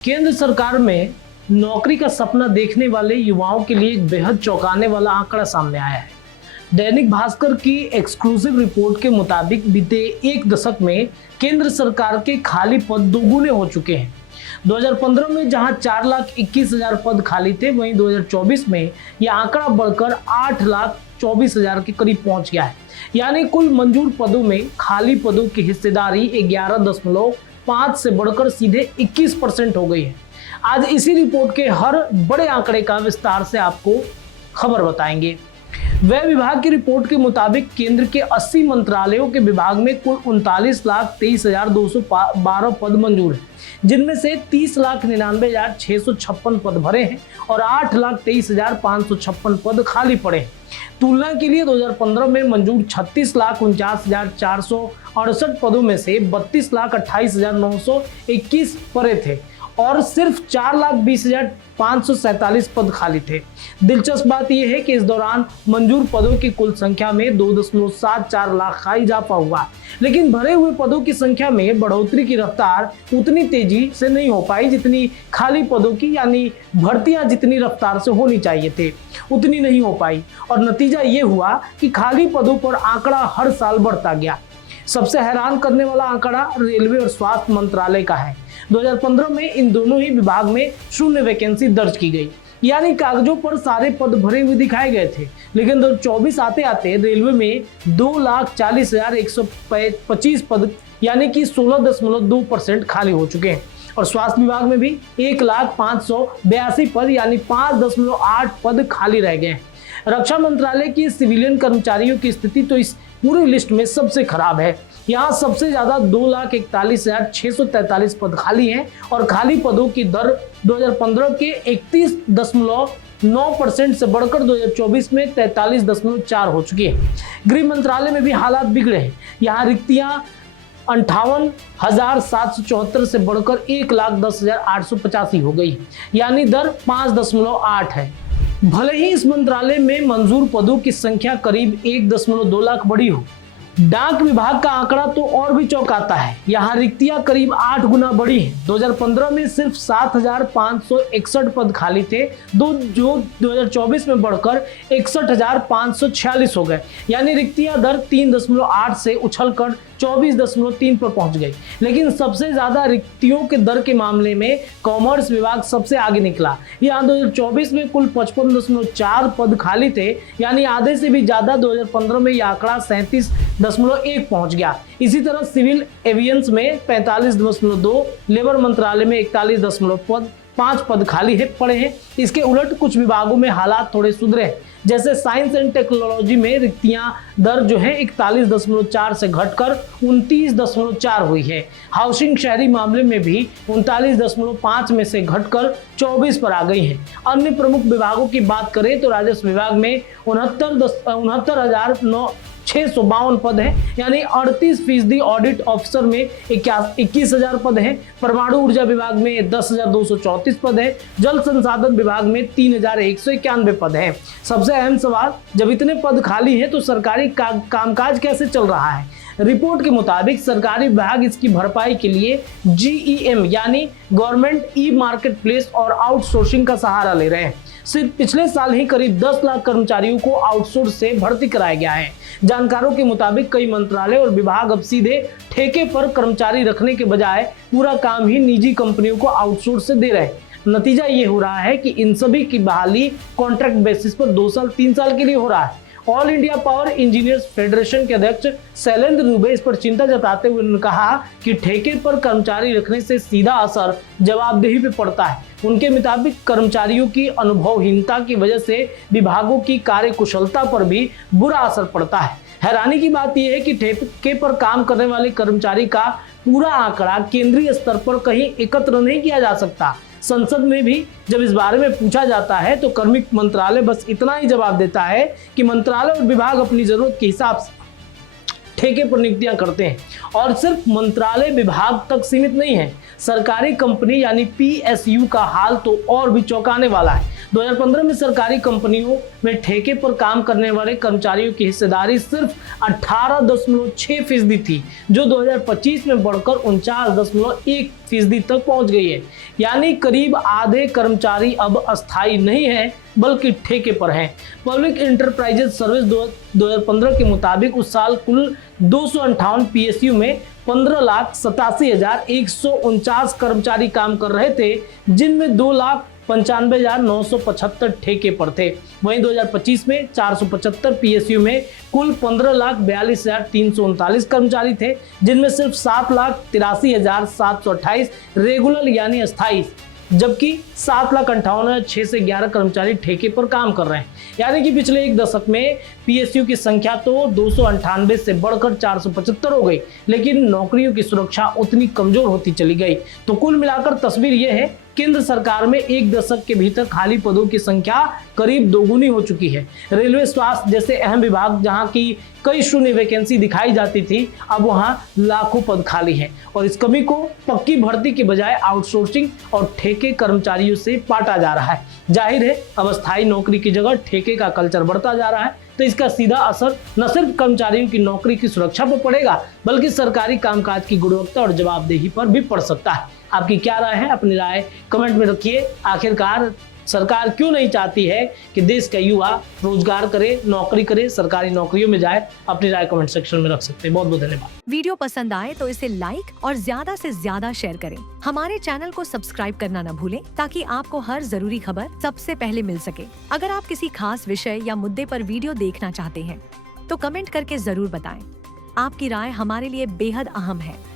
केंद्र सरकार में नौकरी का सपना देखने वाले युवाओं के लिए एक बेहद चौंकाने वाला आंकड़ा सामने आया है। दैनिक भास्कर की एक्सक्लूसिव रिपोर्ट के मुताबिक बीते एक दशक में केंद्र सरकार के खाली पद दोगुने हो चुके हैं। 2015 में जहां 4,21,000 पद खाली थे, वहीं 2024 में यह आंकड़ा बढ़कर 8,24,000 के करीब पहुंच गया है। यानी कुल मंजूर पदों में खाली पदों की हिस्सेदारी 11.5 से बढ़कर सीधे 21% हो गई है। आज इसी रिपोर्ट के हर बड़े आंकड़े का विस्तार से आपको खबर बताएंगे। व्यय विभाग की रिपोर्ट के मुताबिक केंद्र के 80 मंत्रालयों के विभाग में कुल 39,23,212 पद मंजूर हैं, जिनमें से 30,99,656 पद भरे हैं और 8,23,556 पद खाली पड़े हैं। तुलना के लिए 2015 में मंजूर 36,49,468 पदों में से 32,28,921 पड़े थे और सिर्फ 4,20,547 पद खाली थे। दिलचस्प बात यह है कि इस दौरान मंजूर पदों की कुल संख्या में 2.74 लाख का इजाफा हुआ, लेकिन भरे हुए पदों की संख्या में बढ़ोतरी की रफ्तार उतनी तेजी से नहीं हो पाई जितनी खाली पदों की, यानी भर्तियां जितनी रफ्तार से होनी चाहिए थे उतनी नहीं हो पाई और नतीजा ये हुआ कि खाली पदों पर आंकड़ा हर साल बढ़ता गया। सबसे हैरान करने वाला आंकड़ा रेलवे और स्वास्थ्य मंत्रालय का है। 2015 में इन दोनों ही विभाग में 0 वैकेंसी दर्ज की गई, यानी कागजों पर सारे पद भरे हुए दिखाए गए थे, लेकिन 2024 आते आते रेलवे में 2,40,125 पद यानी कि 16.2% खाली हो चुके हैं और स्वास्थ्य विभाग में भी 1,05,82 पद यानी 5.8 पद खाली रह गए हैं। रक्षा मंत्रालय की सिविलियन कर्मचारियों की स्थिति तो इस पूरी लिस्ट में सबसे खराब है। यहाँ सबसे ज्यादा 2,41,643 पद खाली हैं और खाली पदों की दर 2015 के 31.9% से बढ़कर 2024 में 43.4 हो चुकी है। गृह मंत्रालय में भी हालात बिगड़े हैं। यहाँ रिक्तियां 58,774 से बढ़कर 1,10,885 हो गई, यानी दर 5.8 है। भले ही इस मंत्रालय में मंजूर पदों की संख्या करीब 1.2 लाख बढ़ी हो, डाक विभाग का आंकड़ा तो और भी चौंकाता है। यहाँ रिक्तियां करीब 8 गुना बढ़ी हैं। 2015 में सिर्फ 7,561 पद खाली थे, जो 2024 में बढ़कर 61,546 हो गए, यानी रिक्तियां दर 3.8 से उछलकर 24.3 पर पहुंच गई। लेकिन सबसे ज्यादा रिक्तियों के दर के मामले में कॉमर्स विभाग सबसे आगे निकला। यहाँ 2024 में कुल 55.4 पद खाली थे, यानी आधे से भी ज्यादा। 2015 में यह आंकड़ा 37.1 पहुंच गया। इसी तरह सिविल एवियंस में 45.2, लेबर मंत्रालय में 41.5 पद खाली पड़े हैं। इसके उलट कुछ विभागों में हालात थोड़े सुधरे हैं, जैसे साइंस एंड टेक्नोलॉजी में रिक्तियां दर जो है 41.4 से घटकर 29.4 हुई है। हाउसिंग शहरी मामले में भी 39.5 में से घटकर 24 पर आ गई है। अन्य प्रमुख विभागों की बात करें तो राजस्व विभाग में 69,652 पद हैं, यानी 38% ऑडिट ऑफिसर में 21,000 पद हैं। परमाणु ऊर्जा विभाग में 10,234 पद है। जल संसाधन विभाग में 3,191 पद हैं। सबसे अहम सवाल, जब इतने पद खाली हैं तो सरकारी कामकाज कैसे चल रहा है? रिपोर्ट के मुताबिक सरकारी विभाग इसकी भरपाई के लिए GEM यानी गवर्नमेंट ई मार्केट प्लेस और आउटसोर्सिंग का सहारा ले रहे हैं। सिर्फ पिछले साल ही करीब 10 लाख कर्मचारियों को आउटसोर्स से भर्ती कराया गया है। जानकारों के मुताबिक कई मंत्रालय और विभाग अब सीधे ठेके पर कर्मचारी रखने के बजाय पूरा काम ही निजी कंपनियों को आउटसोर्स से दे रहे हैं। नतीजा ये हो रहा है कि इन सभी की बहाली कॉन्ट्रैक्ट बेसिस पर 2 साल 3 साल के लिए हो रहा है। All India power engineers federation के अध्यक्ष शैलेंद्र दुबे इस पर चिंता जताते हुए उन्होंने कहा कि ठेके पर कर्मचारी रखने से सीधा असर जवाबदेही पे पड़ता है। उनके मुताबिक कर्मचारियों की अनुभवहीनता की वजह से विभागों की कार्यकुशलता पर भी बुरा असर पड़ता है। हैरानी की बात यह है कि ठेके पर काम करने वाले कर्मचारी का पूरा आंकड़ा केंद्रीय स्तर पर कहीं एकत्र नहीं किया जा सकता। संसद में भी जब इस बारे में पूछा जाता है तो कार्मिक मंत्रालय बस इतना ही जवाब देता है कि मंत्रालय और विभाग अपनी जरूरत के हिसाब से ठेके पर नियुक्तियां करते हैं और सिर्फ मंत्रालय विभाग तक सीमित नहीं है। सरकारी कंपनी यानी PSU का हाल तो और भी चौंकाने वाला है। 2015 में सरकारी कंपनियों में ठेके पर काम करने वाले कर्मचारियों की हिस्सेदारी सिर्फ 18.6% थी, जो 2025 में बढ़कर 49.1% तक पहुंच गई है। यानी करीब आधे कर्मचारी अब अस्थायी नहीं है बल्कि ठेके पर हैं। पब्लिक इंटरप्राइजेज सर्विस 2015 के मुताबिक उस साल कुल 258 पीएसयू में 15,87,149 कर्मचारी काम कर रहे थे, जिनमें 2,95,975 ठेके पर थे। वहीं 2025 में 475 पीएसयू में कुल 15,42,339 कर्मचारी थे, जिनमें सिर्फ 7,83,728 रेगुलर यानी अस्थायी, जबकि 7,58,600 से 11 कर्मचारी ठेके पर काम कर रहे हैं। यानी कि पिछले एक दशक में पीएसयू की संख्या तो 298 से बढ़कर 475 हो गई, लेकिन नौकरियों की सुरक्षा उतनी कमजोर होती चली गई। तो कुल मिलाकर तस्वीर यह है, केंद्र सरकार में एक दशक के भीतर खाली पदों की संख्या करीब दोगुनी हो चुकी है। रेलवे, स्वास्थ्य जैसे अहम विभाग जहां की कई शून्य वैकेंसी दिखाई जाती थी, अब वहां लाखों पद खाली हैं और इस कमी को पक्की भर्ती के बजाय आउटसोर्सिंग और ठेके कर्मचारियों से पाटा जा रहा है। जाहिर है अब अस्थायी नौकरी की जगह ठेके का कल्चर बढ़ता जा रहा है, तो इसका सीधा असर न सिर्फ कर्मचारियों की नौकरी की सुरक्षा पर पड़ेगा बल्कि सरकारी कामकाज की गुणवत्ता और जवाबदेही पर भी पड़ सकता है। आपकी क्या राय है? अपनी राय कमेंट में रखिए। आखिरकार सरकार क्यों नहीं चाहती है कि देश का युवा रोजगार करे, नौकरी करे, सरकारी नौकरियों में जाए? अपनी राय कमेंट सेक्शन में रख सकते हैं। बहुत बहुत धन्यवाद। वीडियो पसंद आए तो इसे लाइक और ज्यादा से ज्यादा शेयर करें। हमारे चैनल को सब्सक्राइब करना न भूलें ताकि आपको हर जरूरी खबर सबसे पहले मिल सके। अगर आप किसी खास विषय या मुद्दे पर वीडियो देखना चाहते हैं तो कमेंट करके जरूर बताएं। आपकी राय हमारे लिए बेहद अहम है।